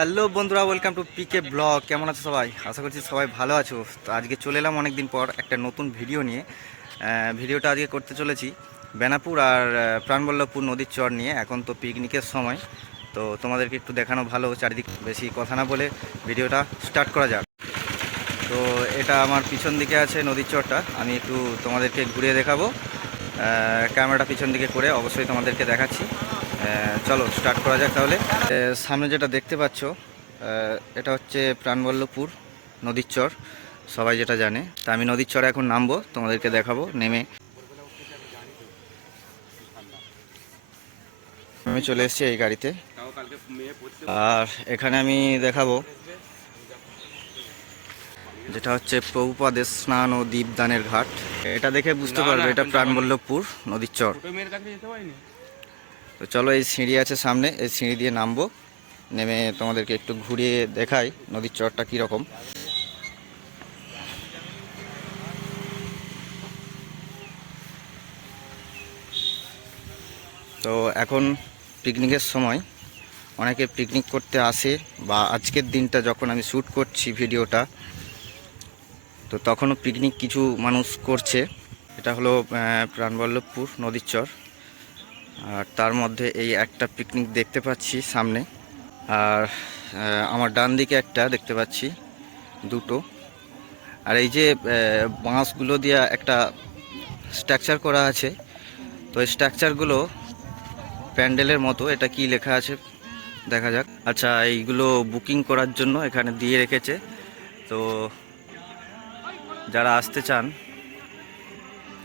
Hello বন্ধুরা, welcome to PK blog. কেমন আছো সবাই? আশা করছি সবাই ভালো আছো। তো আজকে চলে এলাম অনেক দিন পর একটা নতুন ভিডিও নিয়ে। ভিডিওটা আজকে করতে চলেছি বেনাপুর আর প্রাণবল্লভপুর নদীর চর নিয়ে। এখন তো পিকনিকের সময়, তো তোমাদেরকে একটু দেখানো ভালো। চারিদিক বেশি কথা না বলে ভিডিওটা স্টার্ট করা যাক। তো এটা আমার পিছন দিকে আছে নদীর চরটা, আমি একটু তোমাদেরকে ঘুরিয়ে দেখাবো। ক্যামেরাটা পিছন দিকে করে অবশ্যই তোমাদেরকে দেখাচ্ছি। চলো স্টার্ট করা যাক তাহলে। সামনে যেটা দেখতে পাচ্ছ, এটা হচ্ছে প্রাণবল্লভপুর নদীর চর, সবাই যেটা জানে। তা আমি নদীর চরে এখন নামবো, তোমাদেরকে দেখাবো। নেমে আমি চলে এসেছি এই গাড়িতে, আর এখানে আমি দেখাবো যেটা হচ্ছে প্রভুপাদের স্নান ও দীপদানের ঘাট। এটা দেখে বুঝতে পারবে এটা প্রাণবল্লভপুর নদীর চর। তো চলো, এই সিঁড়ি আছে সামনে, এই সিঁড়ি দিয়ে নামবো। নেমে তোমাদেরকে একটু ঘুরিয়ে দেখাই নদীর চরটা কীরকম। তো এখন পিকনিকের সময়, অনেকে পিকনিক করতে আসে, বা আজকের দিনটা যখন আমি শ্যুট করছি ভিডিওটা, তো তখনও পিকনিক কিছু মানুষ করছে। এটা হলো প্রাণবল্লভপুর নদীর চর, আর তার মধ্যে এই একটা পিকনিক দেখতে পাচ্ছি সামনে। আর আমার ডান দিকে একটা দেখতে পাচ্ছি, দুটো। আর এই যে বাঁশগুলো দিয়ে একটা স্ট্রাকচার করা আছে, তো এই স্ট্রাকচারগুলো প্যান্ডেলের মতো। এটা কি লেখা আছে দেখা যাক। আচ্ছা, এইগুলো বুকিং করার জন্য এখানে দিয়ে রেখেছে। তো যারা আসতে চান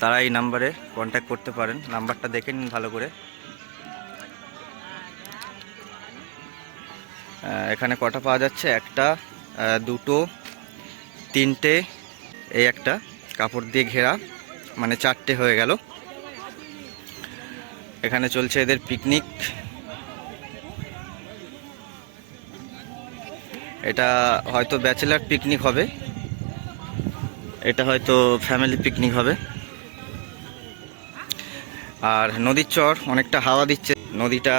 তারা এই নাম্বারে কন্ট্যাক্ট করতে পারেন। নাম্বারটা দেখে নিন ভালো করে। এখানে কটা পাওয়া যাচ্ছে? একটা, দুটো, তিনটে, এই একটা কাপড় দিয়ে ঘেরা, মানে চারটে হয়ে গেল। এখানে চলছে এদের পিকনিক। এটা হয়তো ব্যাচেলার পিকনিক হবে, এটা হয়তো ফ্যামিলি পিকনিক হবে। আর নদীর চর অনেকটা হাওয়া দিচ্ছে, নদীটা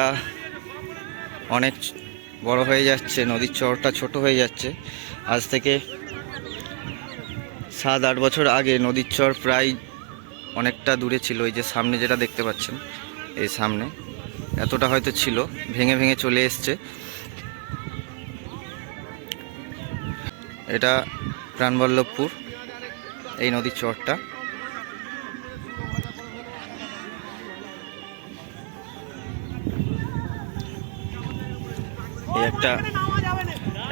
অনেক বড় হয়ে যাচ্ছে, নদীর চরটা ছোট হয়ে যাচ্ছে। আজ থেকে 7-8 বছর আগে নদীর চর প্রায় অনেকটা দূরে ছিল। এই যে সামনে যেটা দেখতে পাচ্ছেন, এই সামনে এতটা হয়তো ছিল, ভেঙে ভেঙে চলে এসছে। এটা প্রাণবল্লভপুর, এই নদীর চরটা। এই একটা,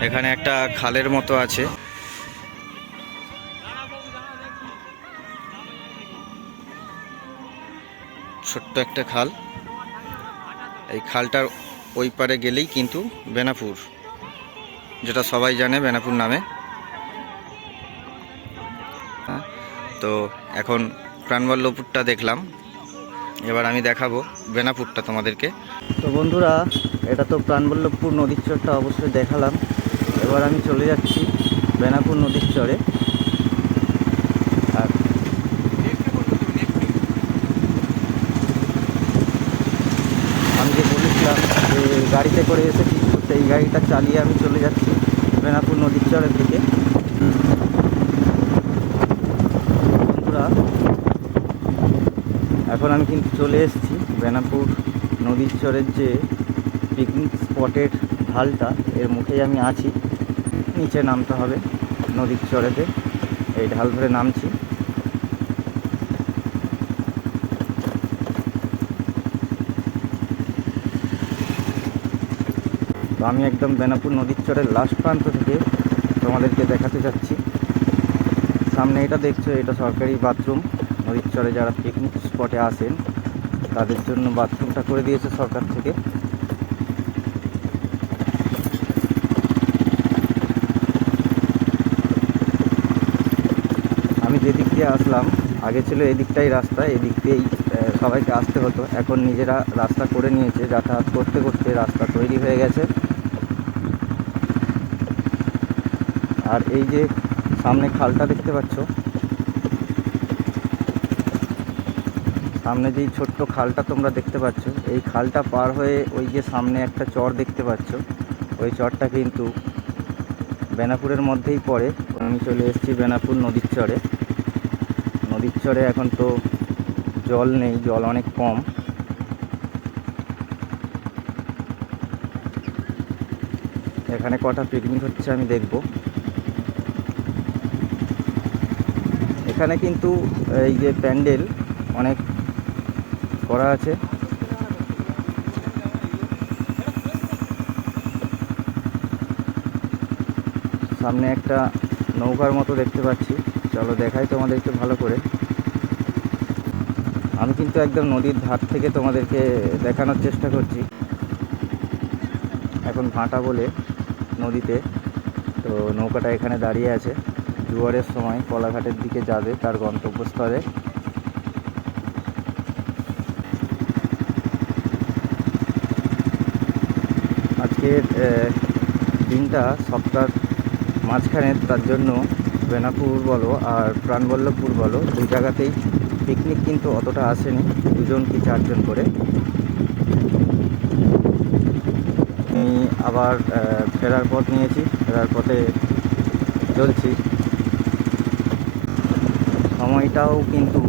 এখানে একটা খালের মতো আছে, ছোট্ট একটা খাল। এই খালটার ওই পারে গেলেই কিন্তু বেনাপুর, যেটা সবাই জানে বেনাপুর নামে। তো এখন প্রাণবল্লভপুরটা দেখলাম, এবার আমি দেখাবো বেনাপুরটা তোমাদেরকে। তো বন্ধুরা, এটা তো প্রাণবল্লভপুর নদীর চরটা অবশ্যই দেখালাম। এবার আমি চলে যাচ্ছি বেনাপুর নদীর চরে। আর আমি যে বলেছিলাম যে গাড়িতে করে এসেছি, তো সেই গাড়িটা চালিয়ে আমি চলে যাচ্ছি বেনাপুর নদীর চরের দিকে। বন্ধুরা, এখন আমি কিন্তু চলে এসেছি বেনাপুর নদীর চরের যে পিকনিক স্পটের ঢালটা, এর মুখেই আমি আছি। নিচে নামতে হবে নদীর চরেতে, এই ঢাল ধরে নামছি। তো আমি একদম বেনাপুর নদীর চরের লাস্ট প্রান্ত থেকে তোমাদেরকে দেখাতে যাচ্ছি। সামনে এটা দেখছো, এটা সরকারি বাথরুম। নদীর চরে যারা পিকনিক স্পটে আসেন তাদের জন্য বাথরুমটা করে দিয়েছে সরকার থেকে। আমি যেদিক দিয়ে আসলাম, আগে ছিল এদিকটাই রাস্তা, এদিক দিয়েই সবাইকে আসতে হতো। এখন নিজেরা রাস্তা করে নিয়েছে, যাতায়াত করতে করতে রাস্তা তৈরি হয়ে গেছে। আর এই যে সামনে খালটা দেখতে পাচ্ছ, সামনে যেই ছোট্ট খালটা তোমরা দেখতে পাচ্ছ, এই খালটা পার হয়ে ওই যে সামনে একটা চর দেখতে পাচ্ছ, ওই চরটা কিন্তু বেনাপুরের মধ্যেই পড়ে। আমি চলে এসেছি বেনাপুর নদীর চরে। নদীর চরে এখন তো জল নেই, জল অনেক কম। এখানে কটা পিকনিক হচ্ছে আমি দেখব। এখানে কিন্তু এই যে প্যান্ডেল অনেক করা আছে। সামনে একটা নৌকার মতো দেখতে পাচ্ছি, চলো দেখাই তোমাদেরকে ভালো করে। আমি কিন্তু একদম নদীর ধার থেকে তোমাদেরকে দেখানোর চেষ্টা করছি। এখন ভাটা বলে নদীতে, তো নৌকাটা এখানে দাঁড়িয়ে আছে। জোয়ারের সময় কলাঘাটের দিকে যাবে তার গন্তব্যস্থলে। আজকের দিনটা সপ্তাহ মাঝখানে, তার জন্য বেনাপুর বলো আর প্রাণবল্লভপুর বলো, দুই জায়গাতেই পিকনিক কিন্তু অতটা আসেনি, 2জন কি 4জন করে। আমি আবার ফেরার পথ নিয়েছি, ফেরার পথে চলছি। সময়টাও কিন্তু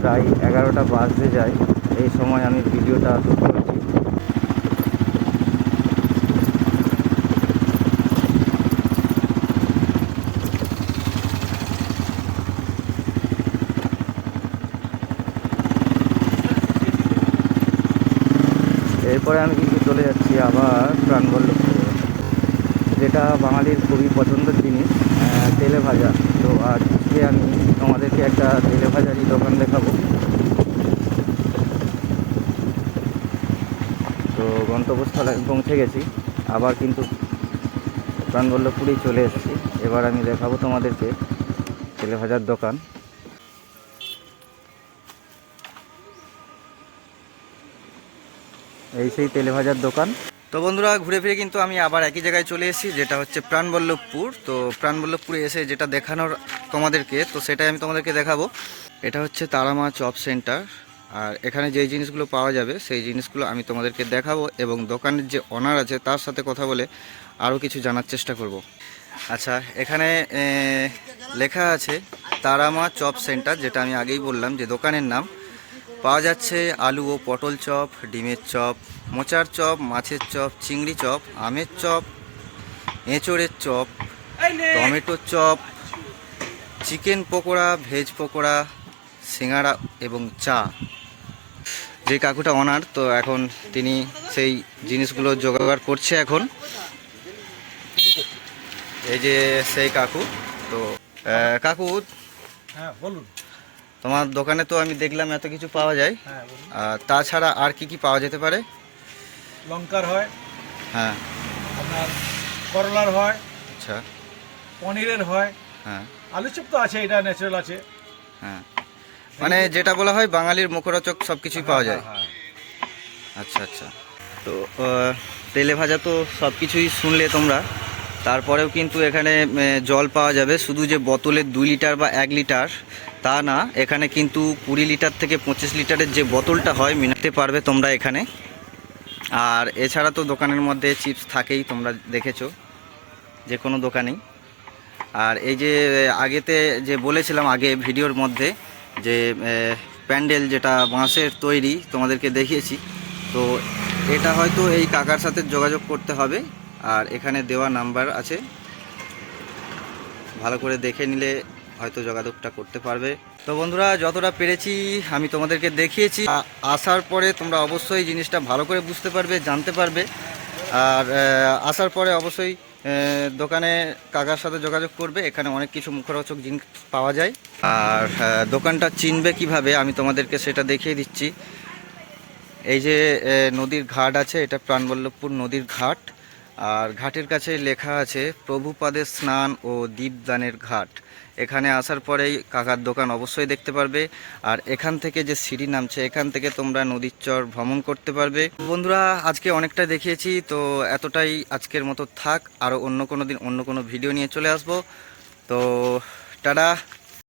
প্রায় 11টা বাজতে যায় এই সময় আমি ভিডিওটা শুট করছি। এরপরে আমি কিন্তু চলে যাচ্ছি আবার প্রাণবল্লভপুরে, যেটা বাঙালির খুবই পছন্দের জিনিস, তেলে ভাজা। তো আজকে আমি তোমাদেরকে একটা তেলে ভাজারই দোকান দেখাবো। তো গন্তব্যস্থলে আমি পৌঁছে গেছি, আবার কিন্তু প্রাণবল্লভপুরেই চলে এসেছি। এবার আমি দেখাবো তোমাদেরকে তেলে ভাজার দোকান। এই সেই তেলে ভাজার দোকান। তো বন্ধুরা, ঘুরে ফিরে কিন্তু আমি আবার একই জায়গায় চলে এসেছি, যেটা হচ্ছে প্রাণবল্লভপুর। তো প্রাণবল্লভপুরে এসে যেটা দেখানোর তোমাদেরকে, তো সেটাই আমি তোমাদেরকে দেখাবো। এটা হচ্ছে তারামা চপ সেন্টার। আর এখানে যেই জিনিসগুলো পাওয়া যাবে সেই জিনিসগুলো আমি তোমাদেরকে দেখাবো, এবং দোকানের যে ওনার আছে তার সাথে কথা বলে আরও কিছু জানার চেষ্টা করব। আচ্ছা, এখানে লেখা আছে তারামা চপ সেন্টার, যেটা আমি আগেই বললাম যে দোকানের নাম। পাওয়া যাচ্ছে আলু ও পটল চপ, ডিমের চপ, মোচার চপ, মাছের চপ, চিংড়ি চপ, আমের চপ, এঁচোড়ের চপ, টমেটোর chop, chicken pakora, veg pakora, singara এবং চা। যে কাকুটা অনার, তো এখন তিনি সেই জিনিসগুলো জোগাড় করছে। এখন এই যে সেই কাকু। তো কাকু, হ্যাঁ বলুন। তোমার দোকানে তো আমি দেখলাম এত কিছু পাওয়া যায়, হ্যাঁ বলুন। তাছাড়া আর কি কি পাওয়া যেতে পারে? লঙ্কার হয়, হ্যাঁ। আপনার করলার হয়, আচ্ছা। পনিরের হয়, হ্যাঁ আলু চপ তো আছে, এটা ন্যাচারাল আছে। হ্যাঁ, মানে যেটা বলা হয় বাঙালির মুখরোচক সব কিছুই পাওয়া যায়। হ্যাঁ। আচ্ছা আচ্ছা। তো তেলে ভাজা তো সব কিছুই শুনলে তোমরা, তারপরেও কিন্তু এখানে জল পাওয়া যাবে। শুধু যে বোতলের 2 লিটার বা 1 লিটার তা না, এখানে কিন্তু 20 লিটার থেকে 25 লিটারের যে বোতলটা হয় মিনাতে পারবে তোমরা এখানে। আর এছাড়া তো দোকানের মধ্যে চিপস থাকেই, তোমরা দেখেছো যে কোনো দোকানেই। আর এই যে আগেতে যে বলেছিলাম আগে ভিডিওর মধ্যে যে প্যান্ডেল যেটা বাঁশের তৈরি তোমাদেরকে দেখিয়েছি, তো এটা হয়তো এই কাকার সাথে যোগাযোগ করতে হবে। আর এখানে দেওয়া নাম্বার আছে, ভালো করে দেখে নিলে হয়তো যোগাযোগটা করতে পারবে। তো বন্ধুরা, যতটা পেরেছি আমি তোমাদেরকে দেখিয়েছি। আসার পরে তোমরা অবশ্যই জিনিসটা ভালো করে বুঝতে পারবে, জানতে পারবে। আর আসার পরে অবশ্যই দোকানে কাকার সাথে যোগাযোগ করবে। এখানে অনেক কিছু মুখরোচক জিনিস পাওয়া যায়। আর দোকানটা চিনবে কিভাবে আমি তোমাদেরকে সেটা দেখিয়ে দিচ্ছি। এই যে নদীর ঘাট আছে, এটা প্রাণবল্লভপুর নদীর ঘাট। আর ঘাটের কাছে লেখা আছে প্রভুপাদের স্নান ও দীপদানের ঘাট। এখানে আসার পরেই কাকার দোকান অবশ্যই দেখতে পারবে। আর এখান থেকে যে সিঁড়ি নামছে, এখান থেকে তোমরা নদীর চর ভ্রমণ করতে পারবে। বন্ধুরা, আজকে অনেকটা দেখিয়েছি, তো এতটাই আজকের মতো থাক। আরও অন্য কোনো দিন অন্য কোনো ভিডিও নিয়ে চলে আসবো। তো টাটা।